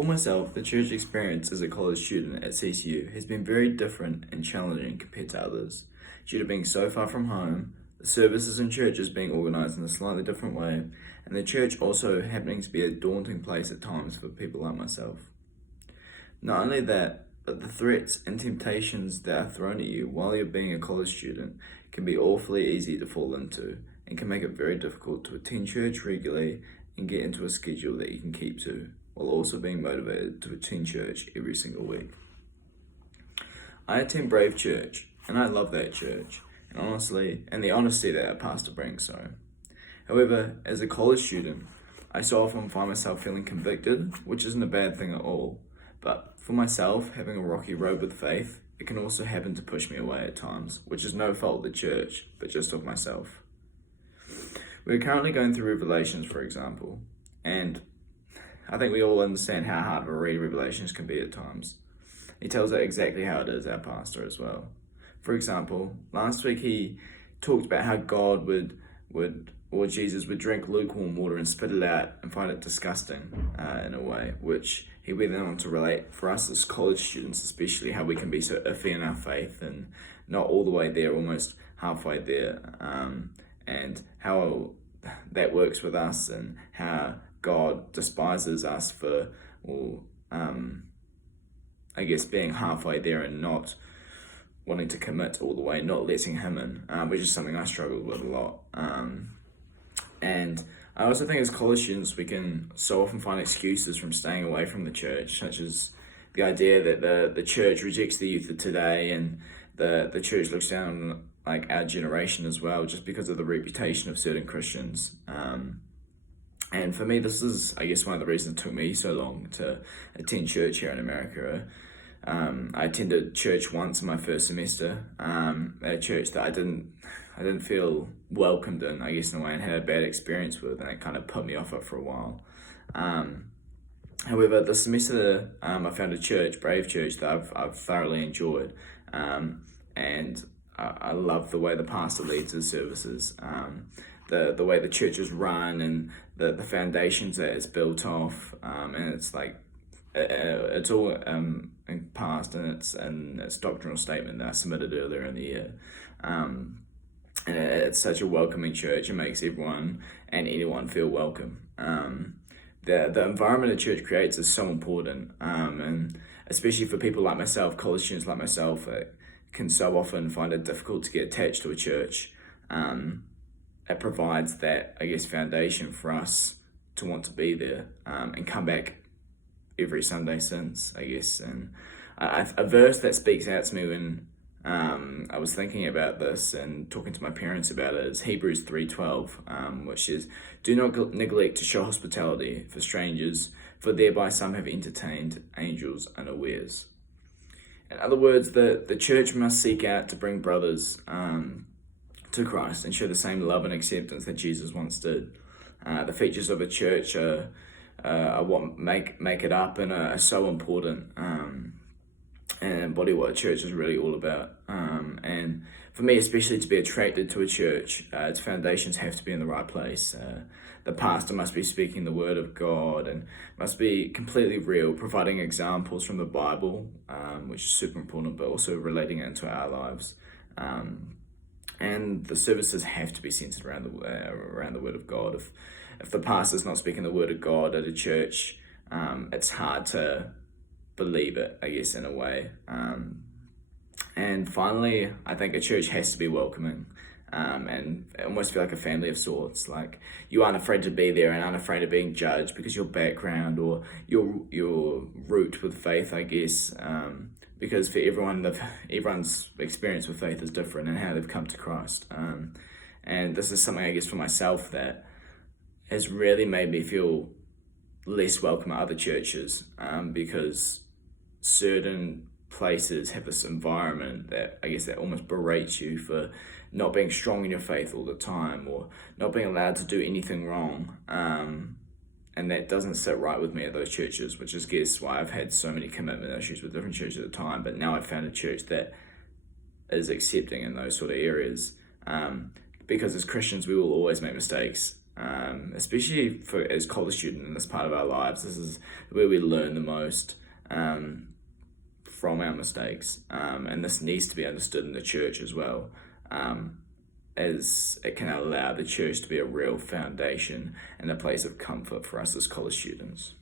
For myself, the church experience as a college student at CCU has been very different and challenging compared to others, due to being so far from home, the services in churches being organised in a slightly different way, and the church also happening to be a daunting place at times for people like myself. Not only that, but the threats and temptations that are thrown at you while you're being a college student can be awfully easy to fall into and can make it very difficult to attend church regularly and get into a schedule that you can keep to, while also being motivated to attend church every single week. I attend Brave Church, and I love that church, and the honesty that our pastor brings. However, as a college student, I so often find myself feeling convicted, which isn't a bad thing at all. But for myself, having a rocky road with faith, it can also happen to push me away at times, which is no fault of the church, but just of myself. We're currently going through Revelations, for example, and I think we all understand how hard of a read Revelations can be at times. He tells us exactly how it is, our pastor, as well. For example, last week he talked about how God or Jesus would drink lukewarm water and spit it out and find it disgusting in a way, which he went on to relate for us as college students, especially how we can be so iffy in our faith and not all the way there, almost halfway there, and how that works with us and how God despises us for, being halfway there and not wanting to commit all the way, not letting him in, which is something I struggled with a lot. And I also think as college students, we can so often find excuses from staying away from the church, such as the idea that the church rejects the youth of today, and the church looks down on like our generation as well, just because of the reputation of certain Christians. And for me, this is, I guess, one of the reasons it took me so long to attend church here in America. I attended church once in my first semester, at a church that I didn't feel welcomed in, I guess, in a way, and had a bad experience with, and it kind of put me off it for a while. However, this semester, I found a church, Brave Church, that I've thoroughly enjoyed, and I love the way the pastor leads his services, the way the church is run, and the foundations that it's built off, and it's like it's all past, and its doctrinal statement that I submitted earlier in the year. And it's such a welcoming church. It makes everyone and anyone feel welcome. The environment a church creates is so important, and especially for people like myself, college students like myself, can so often find it difficult to get attached to a church. It provides that, I guess, foundation for us to want to be there, and come back every Sunday since, I guess. And a verse that speaks out to me when I was thinking about this and talking to my parents about it is Hebrews 3:12, which is, "Do not neglect to show hospitality for strangers, for thereby some have entertained angels unawares." In other words, the church must seek out to bring brothers to Christ and show the same love and acceptance that Jesus once did. The features of a church are what make it up, and are so important, and embody what a church is really all about. And for me, especially, to be attracted to a church, its foundations have to be in the right place. The pastor must be speaking the word of God and must be completely real, providing examples from the Bible, which is super important, but also relating it into our lives. And the services have to be centered around the word of God. If the pastor's not speaking the word of God at a church, it's hard to believe it, I guess, in a way. And finally, I think a church has to be welcoming, and almost feel like a family of sorts. Like, you aren't afraid to be there and aren't afraid of being judged because your background or your root with faith, I guess. Because for everyone's experience with faith is different and how they've come to Christ. And this is something, I guess, for myself that has really made me feel less welcome at other churches, because certain places have this environment that, I guess, that almost berates you for not being strong in your faith all the time, or not being allowed to do anything wrong. And that doesn't sit right with me at those churches, which is, guess, why I've had so many commitment issues with different churches at the time. But now I've found a church that is accepting in those sort of areas, because as Christians we will always make mistakes, especially for as college student in this part of our lives. This is where we learn the most from our mistakes, and this needs to be understood in the church as well, as it can allow the church to be a real foundation and a place of comfort for us as college students.